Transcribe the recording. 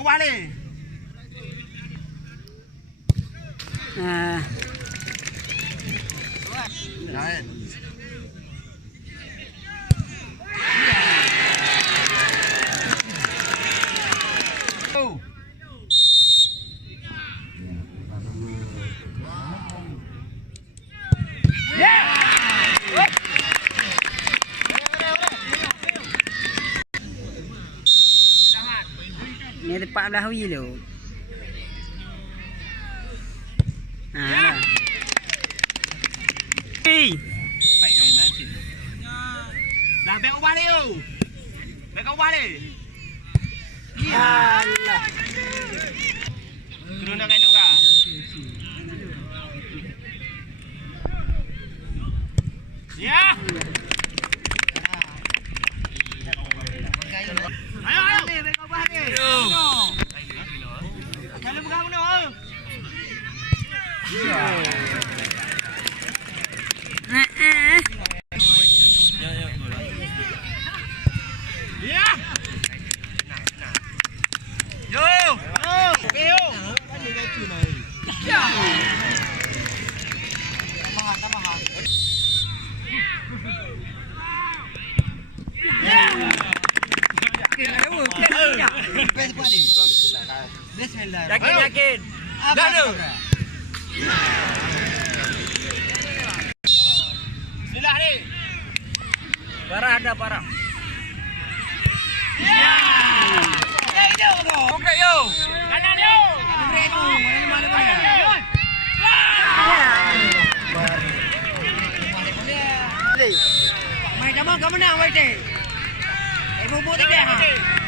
ubah ni. Lain. Ni tepat belah hui tu. Lah. Hei. Baik kau nanti. Dah baik ubah ni tu. Baik kau ubah ni. Alah. Turun dah kat elok kah? Ya. Ayo ayo. Baik kau ubah ni. Jangan pegang mana. Ya. Yo. Yo. Ya. Tambahan. Ya. Bismillah. Yakin. Dah tu. Bismillah ni. Parah ada parah. Ya. Ya ini tu. Okey yo. Kanan yo. Okey tu. Mana mana. Main kamu menang, Wajib. Ibu-ibu tidak.